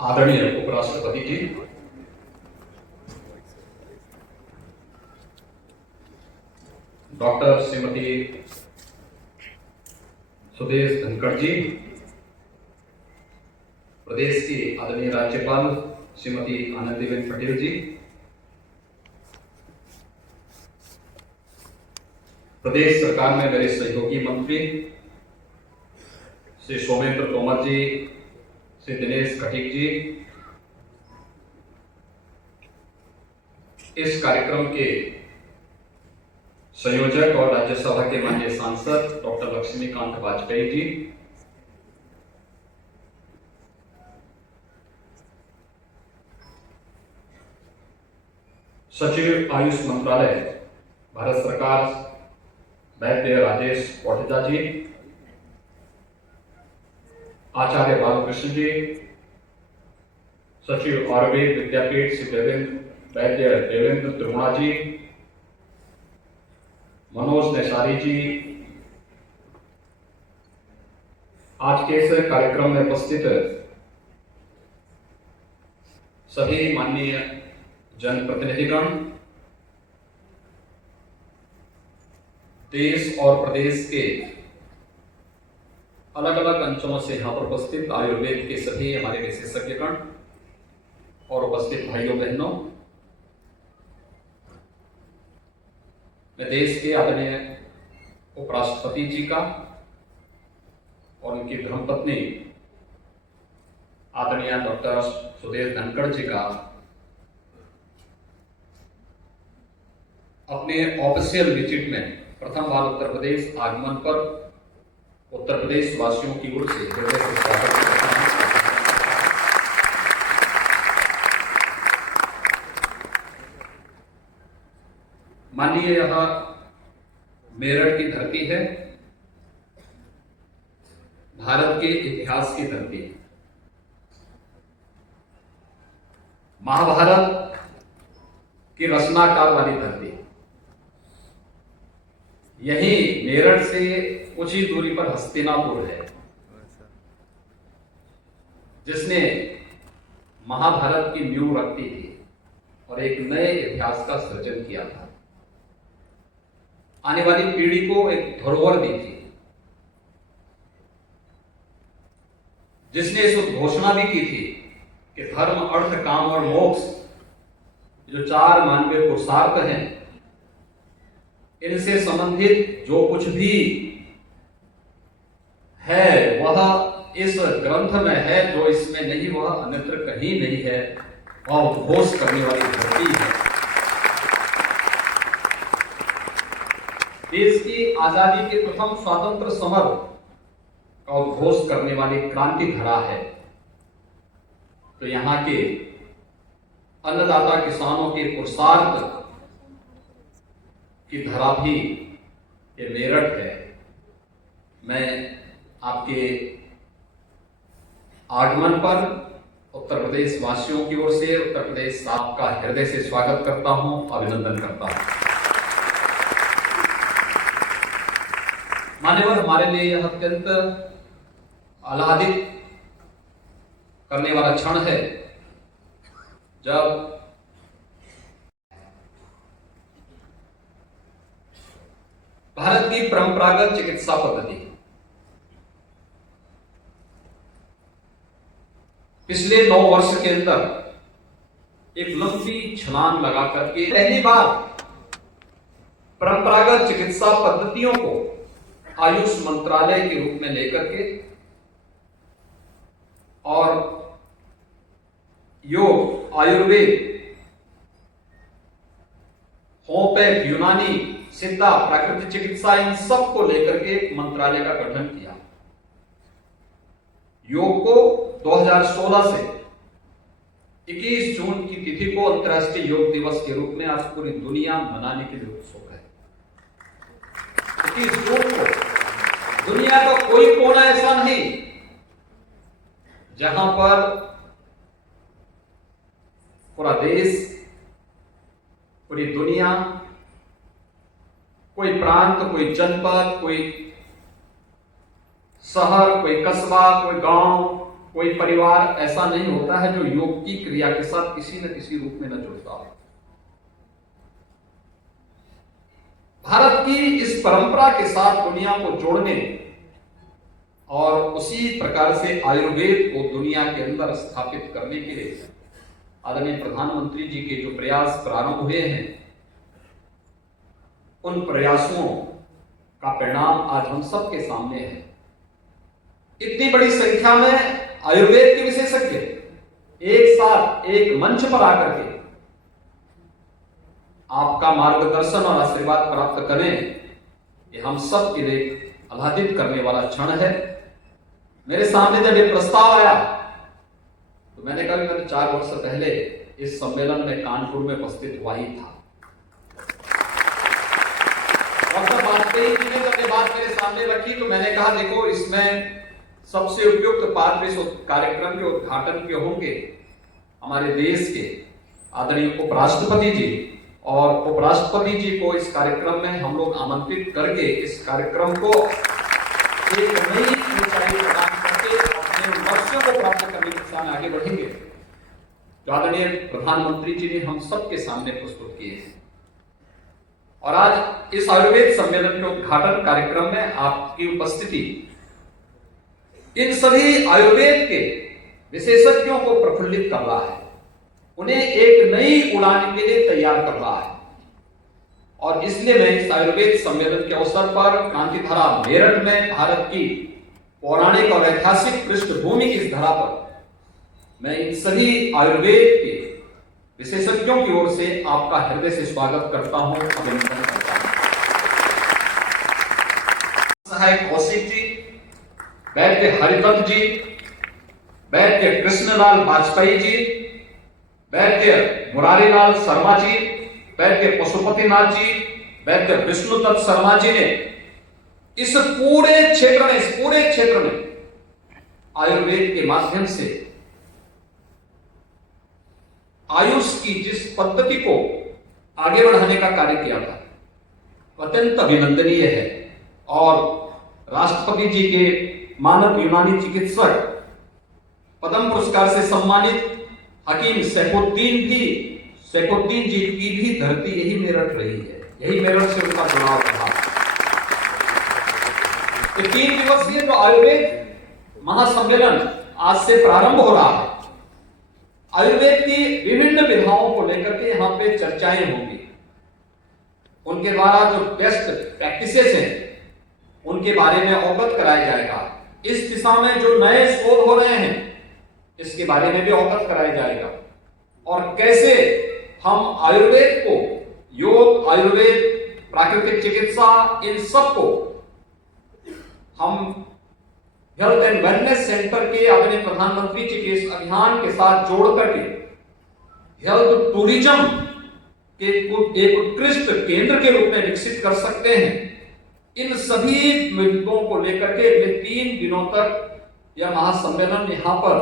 आदरणीय उपराष्ट्रपति जी, डॉक्टर श्रीमती सुदेश धनखड़ जी, प्रदेश की आदरणीय राज्यपाल श्रीमती आनंदीबेन पटेल जी, प्रदेश सरकार में मेरे सहयोगी मंत्री श्री सोमेंद्र तोमर जी, श्री दिनेश खटीक जी, इस कार्यक्रम के संयोजक और राज्यसभा के माननीय सांसद डॉक्टर लक्ष्मीकांत वाजपेयी जी, सचिव आयुष मंत्रालय भारत सरकार वैद्य राजेश कोटेचा जी, आचार्य बालकृष्ण जी, सचिव आयुर्वेद विद्यापीठ श्री वैद्य देवेंद्र त्रिगुणा जी, मनोज नेसारी जी, आज के इस कार्यक्रम में उपस्थित सभी माननीय जनप्रतिनिधिगण, देश और प्रदेश के अलग अलग अंचलों से यहाँ पर उपस्थित आयुर्वेद के सभी हमारे विशेषज्ञगण और उपस्थित भाइयों बहनों, मैं देश के आदरणीय उपराष्ट्रपति जी का और उनकी धर्मपत्नी आदरणीय डॉक्टर सुदेश धनखड़ जी का अपने ऑफिशियल विजिट में प्रथम बार उत्तर प्रदेश आगमन पर उत्तर प्रदेश वासियों की ओर से हृदय से स्वागत करता हूं। मानिए यह मेरठ की धरती है, भारत के इतिहास की धरती है। महाभारत की रचनाकार वाली धरती है। यही मेरठ से कुछ ही दूरी पर हस्तिनापुर है, जिसने महाभारत की नींव रखी थी और एक नए इतिहास का सृजन किया था। आने वाली पीढ़ी को एक धरोहर दी थी, जिसने इस घोषणा भी की थी कि धर्म, अर्थ, काम और मोक्ष जो चार मानवीय पुरुषार्थ हैं, इनसे संबंधित जो कुछ भी है वह इस ग्रंथ में है, जो इसमें नहीं वह अन्यत्र कहीं नहीं है और उद्घोष करने वाली धरती है। देश की आजादी के प्रथम स्वतंत्र समर का उद्घोष करने वाली क्रांति धरा है। तो यहाँ के अन्नदाता किसानों के पुरुषार्थ की धरा भी ये मेरठ है। मैं आपके आगमन पर उत्तर प्रदेश वासियों की ओर से उत्तर प्रदेश आपका हृदय से स्वागत करता हूं, अभिनंदन करता हूं। मान्यवर, हमारे लिए यह अत्यंत आह्लादित करने वाला क्षण है जब भारत की परंपरागत चिकित्सा पद्धति पिछले 9 वर्ष के अंदर एक लंबी छलांग लगा करके पहली बार परंपरागत चिकित्सा पद्धतियों को आयुष मंत्रालय के रूप में लेकर के और योग, आयुर्वेद, होम्योपैथ, यूनानी, सिद्धा, प्राकृतिक चिकित्सा, इन सब को लेकर के एक मंत्रालय का गठन किया। योग को 2016 से 21 जून की तिथि को अंतर्राष्ट्रीय योग दिवस के रूप में आज पूरी दुनिया मनाने के लिए उत्सुक है। 21 जून को दुनिया का कोई कोना ऐसा नहीं जहां पर पूरा देश, पूरी दुनिया, कोई प्रांत, कोई जनपद, कोई शहर, कोई कस्बा, कोई गांव, कोई परिवार ऐसा नहीं होता है जो योग की क्रिया के साथ किसी न किसी रूप में न जुड़ता हो। भारत की इस परंपरा के साथ दुनिया को जोड़ने और उसी प्रकार से आयुर्वेद को दुनिया के अंदर स्थापित करने के लिए आदरणीय प्रधानमंत्री जी के जो प्रयास प्रारंभ हुए हैं, उन प्रयासों का परिणाम आज हम सबके सामने है। इतनी बड़ी संख्या में आयुर्वेद के विशेषज्ञ एक साथ एक मंच पर आकर के आपका मार्गदर्शन और आशीर्वाद प्राप्त करें, ये हम सब के लिए आह्लादित करने वाला क्षण है। मेरे सामने जब ये प्रस्ताव आया तो मैंने कहा मैंने 4 वर्ष पहले इस सम्मेलन में कानपुर में उपस्थित हुआ ही था। डॉक्टर वाजपेयी जी ने जब ये बात मेरे सामने रखी तो मैंने कहा देखो, इसमें सबसे उपयुक्त पात्र इस कार्यक्रम के उद्घाटन के होंगे हमारे देश के आदरणीय उपराष्ट्रपति जी, और उपराष्ट्रपति जी को इस कार्यक्रम में हम लोग आमंत्रित करके इस कार्यक्रम को एक नई ऊंचाई प्रदान करके अपने लक्ष्यों को प्राप्त करने की दिशा में आगे बढ़ेंगे, जो आदरणीय प्रधानमंत्री जी ने हम सबके सामने प्रस्तुत किए हैं। और आज इस आयुर्वेद सम्मेलन के उद्घाटन कार्यक्रम में आपकी उपस्थिति इन सभी आयुर्वेद के विशेषज्ञों को प्रफुल्लित कर रहा है, उन्हें एक नई उड़ान के लिए तैयार कर रहा है। और इसलिए मैं इस आयुर्वेद सम्मेलन के अवसर पर क्रांतिधारा मेरठ में भारत की पौराणिक और ऐतिहासिक पृष्ठभूमि की इस धरा पर मैं इन सभी आयुर्वेद के विशेषज्ञों की ओर से आपका हृदय से स्वागत करता हूं, अभिनंदन करता हूं। सहायक कौशिक जी, वैद्य हरिदत्त जी, वैद्य कृष्णलाल वाजपेयी जी, वैद्य मुरारीलाल शर्मा जी, वैद्य पशुपतिनाथ जी, वैद्य विष्णुदत्त शर्मा जी ने इस पूरे क्षेत्र में आयुर्वेद के माध्यम से आयुष की जिस पद्धति को आगे बढ़ाने का कार्य किया था, अत्यंत अभिनंदनीय है। और राष्ट्रपति जी के मानद यूनानी चिकित्सक, पद्म पुरस्कार से सम्मानित हकीम सैफुद्दीन जी की भी धरती यही मेरठ रही है, यही मेरठ से उनका जुड़ाव रहा। 3 दिवसीय जो आयुर्वेद महासम्मेलन आज से प्रारंभ हो रहा है, आयुर्वेद की विभिन्न विधाओं को लेकर के यहाँ पे चर्चाएं होंगी, उनके द्वारा जो बेस्ट प्रैक्टिसेस हैं उनके बारे में अवगत कराया जाएगा। इस दिशा में जो नए शोध हो रहे हैं इसके बारे में भी अवगत कराया जाएगा, और कैसे हम आयुर्वेद को, योग, आयुर्वेद, प्राकृतिक चिकित्सा, इन सब को हम हेल्थ एंड वेलनेस सेंटर के आदरणीय प्रधानमंत्री जी के इस अभियान के साथ जोड़ करके हेल्थ टूरिज्म के एक उत्कृष्ट केंद्र के रूप में विकसित कर सकते हैं। इन सभी मुद्दों को लेकर के 3 दिनों तक यह महासम्मेलन यहाँ पर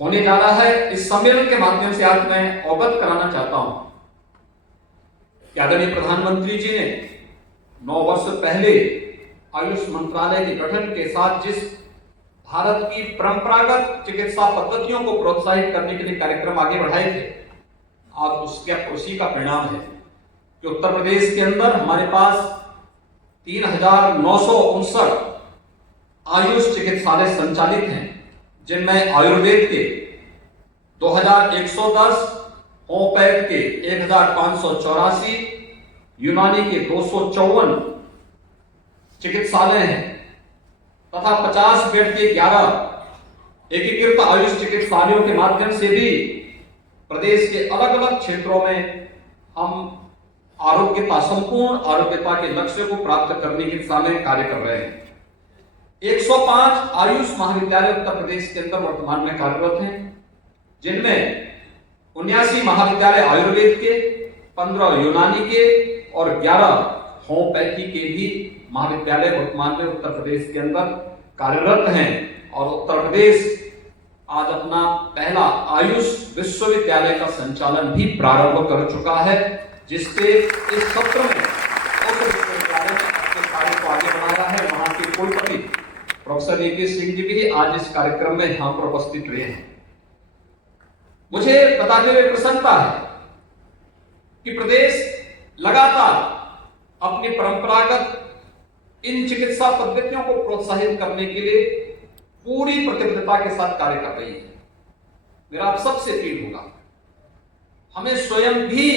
होने जा रहा है। इस सम्मेलन के माध्यम से आज मैं अवगत कराना चाहता हूं कि आदरणीय प्रधानमंत्री जी ने 9 वर्ष पहले आयुष मंत्रालय के गठन के साथ जिस भारत की परंपरागत चिकित्सा पद्धतियों को प्रोत्साहित करने के लिए कार्यक्रम आगे बढ़ाए थे, आज उसी का परिणाम है कि उत्तर प्रदेश के अंदर हमारे पास 3,959 आयुष चिकित्सालय संचालित हैं, जिनमें आयुर्वेद के 2,110, होम्योपैथ के 1,584, यूनानी के 254 चिकित्सालय हैं तथा 50 बेड के 11 एकीकृत आयुष चिकित्सालयों के माध्यम से भी प्रदेश के अलग अलग क्षेत्रों में हम संपूर्ण आरोग्यता के लक्ष्य को प्राप्त करने की दिशा में कार्य कर रहे हैं। 105 आयुष महाविद्यालय उत्तर प्रदेश के अंदर वर्तमान में कार्यरत हैं, जिनमें 79 महाविद्यालय आयुर्वेद के, 15 यूनानी के और 11 होम्योपैथी के भी महाविद्यालय वर्तमान में उत्तर प्रदेश के अंदर कार्यरत हैं। और उत्तर प्रदेश आज अपना पहला आयुष विश्वविद्यालय का संचालन भी प्रारंभ कर चुका है, जिससे इस सत्र में उस विश्वविद्यालय में अपने कार्य को आगे बढ़ा रहा है। वहां के कुलपति प्रोफेसर नीति सिंह जी भी आज इस कार्यक्रम में यहाँ पर उपस्थित रहे हैं। मुझे बताते हुए प्रसन्नता है कि प्रदेश लगातार अपनी परंपरागत इन चिकित्सा पद्धतियों को प्रोत्साहित करने के लिए पूरी प्रतिबद्धता के साथ कार्य कर रही है। मेरा आप सबसे अपील होगा, हमें स्वयं भी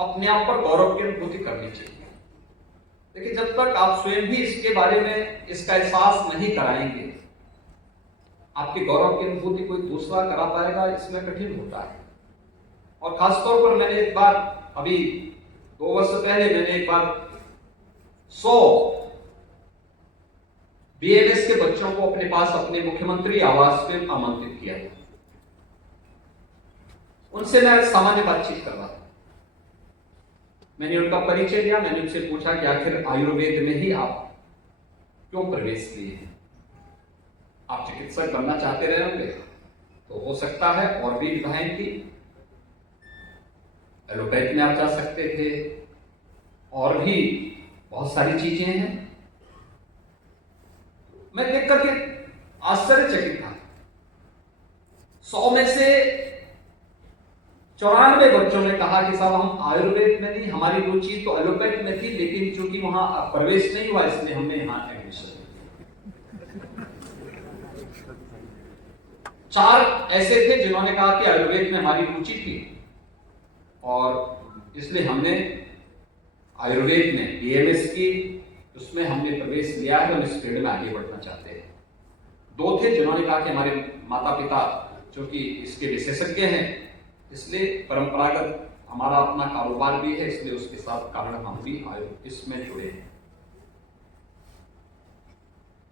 अपने आप पर गौरव की अनुभूति करनी चाहिए। देखिए, जब तक आप स्वयं भी इसके बारे में इसका एहसास नहीं कराएंगे, आपकी गौरव की अनुभूति कोई दूसरा करा पाएगा, इसमें कठिन होता है। और खासतौर पर मैंने एक बार अभी 2 वर्ष पहले मैंने एक बार 100 बीएमएस के बच्चों को अपने पास अपने मुख्यमंत्री आवास पे आमंत्रित किया था। उनसे मैं सामान्य बातचीत कर रहा था। मैंने उनका परिचय दिया। मैंने उनसे पूछा कि आखिर आयुर्वेद में ही आप क्यों प्रवेश किए हैं? आप चिकित्सक बनना चाहते रहे होंगे तो हो सकता है और भी विधाएं थी, एलोपैथ में आप जा सकते थे, और भी बहुत सारी चीजें हैं। मैं देख करके आश्चर्यचकित था। 100 में से 94 बच्चों ने कहा कि साहब हम आयुर्वेद में नहीं, हमारी रुचि तो एलोपैथ में थी, लेकिन चूंकि वहां प्रवेश नहीं हुआ इसलिए हमने यहां एडमिशन। 4 ऐसे थे जिन्होंने कहा कि आयुर्वेद में हमारी रुचि थी और इसलिए हमने आयुर्वेद में बीएमएस की, उसमें हमने प्रवेश लिया है और इस फील्ड में आगे बढ़ना चाहते हैं। 2 थे जिन्होंने कहा कि हमारे माता पिता चूंकि इसके विशेषज्ञ हैं, इसलिए परंपरागत हमारा अपना कारोबार भी है, इसलिए उसके साथ कारण हम भी इसमें जुड़े हैं।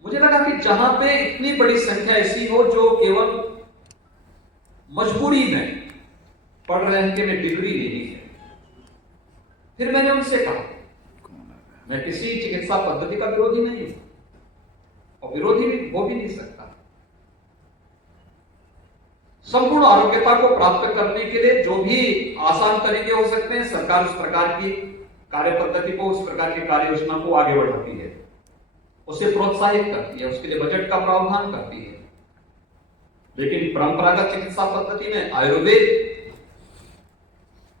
मुझे लगा कि जहां पे इतनी बड़ी संख्या ऐसी हो जो केवल मजबूरी में पढ़ रहे हैं कि हमें डिग्री लेनी है, फिर मैंने उनसे कहा, मैं किसी चिकित्सा पद्धति का विरोधी नहीं हूं और विरोधी भी हो भी नहीं सकता। संपूर्ण आरोग्यता को प्राप्त करने के लिए जो भी आसान तरीके हो सकते हैं, सरकार उस प्रकार की कार्य पद्धति को, उस प्रकार की कार्य योजना को आगे बढ़ाती है, उसे प्रोत्साहित करती है, उसके लिए बजट का प्रावधान करती है। लेकिन परंपरागत चिकित्सा पद्धति में आयुर्वेद,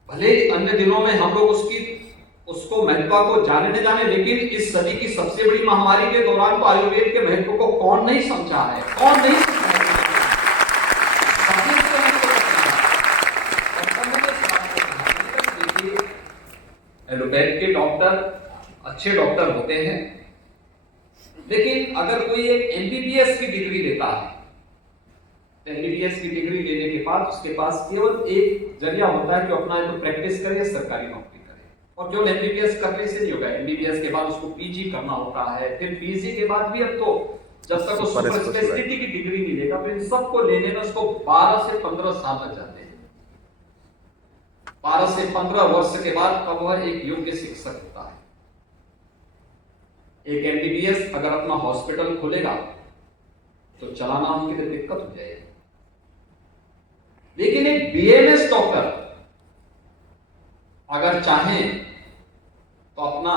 भले ही अन्य दिनों में हम लोग उसको महत्व को जाने न जाने, लेकिन इस सदी की सबसे बड़ी महामारी के दौरान तो आयुर्वेद के महत्व को कौन नहीं समझा है, कौन नहीं समझा है। एलोपैथ के डॉक्टर अच्छे डॉक्टर होते हैं, लेकिन अगर कोई एक एमबीबीएस की डिग्री लेता है, एमबीबीएस की डिग्री लेने के बाद उसके पास केवल एक जरिया होता है कि अपना तो प्रैक्टिस करे, सरकारी नौकरी करे। और जो एमबीबीएस करने से नहीं होगा, एमबीबीएस के बाद उसको पीजी करना होता है, फिर पीजी के बाद भी अब तो जब तक वो सुपर स्पेशलिटी की डिग्री नहीं लेगा, तो इन सबको लेने में उसको 12 से 15 साल लग जाते हैं। 12 से 15 वर्ष के बाद तब वह एक योग्य शिक्षक होता है। एक एमबीबीएस अगर अपना हॉस्पिटल खोलेगा तो चलाना उनके लिए दिक्कत हो जाएगी, लेकिन एक बीएमएस डॉक्टर अगर चाहें तो अपना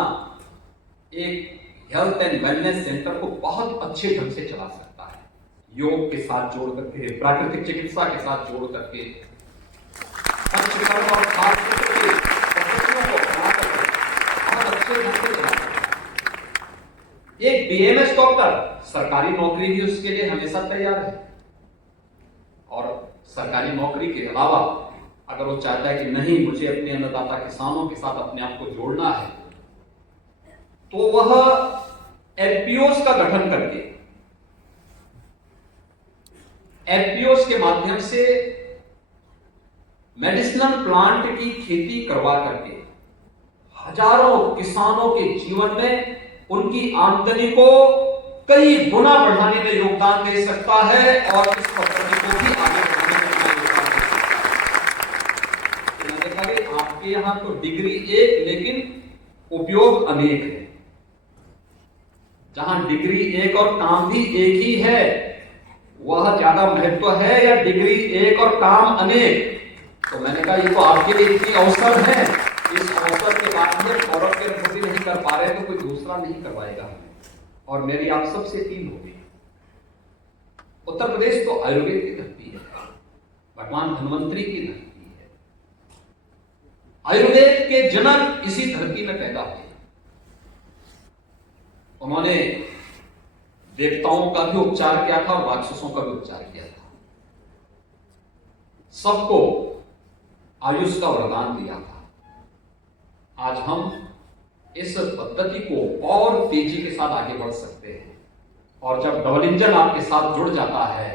एक हेल्थ एंड वेलनेस सेंटर को बहुत अच्छे ढंग से चला सकता है, योग के साथ जोड़ करके, प्राकृतिक चिकित्सा के साथ जोड़ करके, और खास करके पद्धतियों को अपना करके बहुत अच्छे ढंग से चला सकता है। एक बीएमएस डॉक्टर सरकारी नौकरी भी उसके लिए हमेशा तैयार है, और सरकारी नौकरी के अलावा अगर वो चाहता है कि नहीं, मुझे अपने अन्नदाता किसानों के साथ अपने आप को जोड़ना है, तो वह एफपीओस का गठन करके, एफपीओस के माध्यम से मेडिसिनल प्लांट की खेती करवा करके हजारों किसानों के जीवन में उनकी आमदनी को कई गुना बढ़ाने में योगदान दे सकता है और इस पद्धति को भी आगे बढ़ाने में योगदान दे सकता है। आपके यहां तो डिग्री एक, लेकिन उपयोग अनेक है। जहां डिग्री एक और काम भी एक ही है, वह ज्यादा महत्व है या डिग्री एक और काम अनेक? तो मैंने कहा, ये तो आपके लिए इतनी अवसर है, इस अवसर के बाद में गौरव की अनुभूति नहीं कर पा रहे तो कोई दूसरा नहीं करवाएगा हमें। और मेरी आप सबसे अपील होगी उत्तर प्रदेश तो आयुर्वेद की धरती है, भगवान धन्वंतरी की धरती है। आयुर्वेद के जनक इसी धरती में पैदा हुए। उन्होंने देवताओं का भी उपचार किया था और राक्षसों का भी उपचार किया था। सबको आयुष का वरदान दिया था। आज हम इस पद्धति को और तेजी के साथ आगे बढ़ सकते हैं, और जब डबल इंजन आपके साथ जुड़ जाता है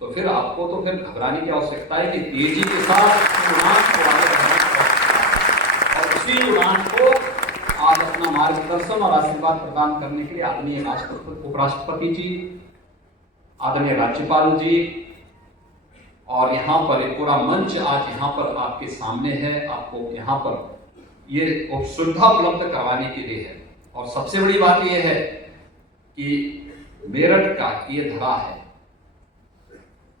तो फिर आपको तो फिर घबराने की आवश्यकता है कि तेजी के साथ उड़ान को आगे बढ़ाना है। और उसी उड़ान को आज अपना मार्गदर्शन और आशीर्वाद प्रदान करने के लिए आदरणीय उपराष्ट्रपति जी, आदरणीय राज्यपाल जी, और यहाँ पर एक पूरा मंच आज यहाँ पर आपके सामने है, आपको यहाँ पर ये सुविधा उपलब्ध करवाने के लिए है। और सबसे बड़ी बात यह है कि मेरठ का ये धरा है,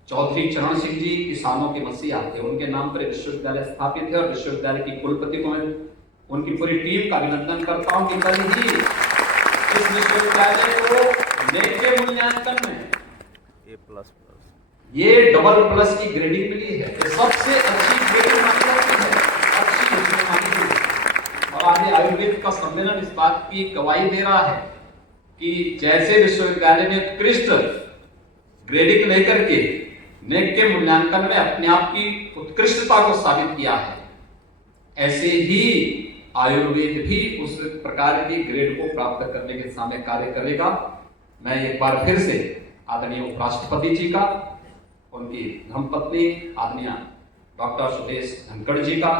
चौधरी चरण सिंह जी किसानों के मसीहा थे, उनके नाम पर विश्वविद्यालय स्थापित है। और विश्वविद्यालय की कुलपति को मैं उनकी पूरी टीम का अभिनंदन करता हूं कि कल ही इस विश्वविद्यालय को नेक के मूल्यांकन में A++ ये AA+ की ग्रेडिंग मिली है। ये सबसे अच्छी ग्रेडिंग मानी जाती है, अच्छी ग्रेडिंग मानी गई है। और आज आयुर्वेद का सम्मेलन इस बात की गवाही दे रहा है कि जैसे विश्वविद्यालय ने उत्कृष्ट ग्रेडिंग लेकर के नेक के मूल्यांकन में अपने आप की उत्कृष्टता को साबित किया है, ऐसे ही आयुर्वेद भी उस प्रकार की ग्रेड को प्राप्त करने के सामने कार्य करेगा। मैं एक बार फिर से आदरणीय उपराष्ट्रपति जी का, उनकी धर्मपत्नी आदरणीय डॉक्टर सुदेश धनखड़ जी का,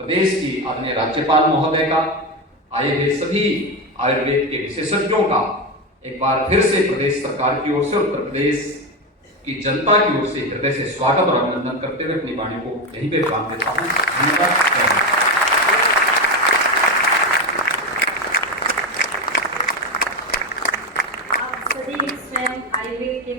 प्रदेश की आदरणीय राज्यपाल महोदय का, आए हुए सभी आयुर्वेद के विशेषज्ञों का एक बार फिर से प्रदेश सरकार की ओर से, उत्तर प्रदेश की जनता की ओर से हृदय से स्वागत और अभिनंदन करते हुए अपनी वाणी को यहीं पे विराम देता हूं। धन्यवाद। आप सभी स्वयं आयुर्वेद के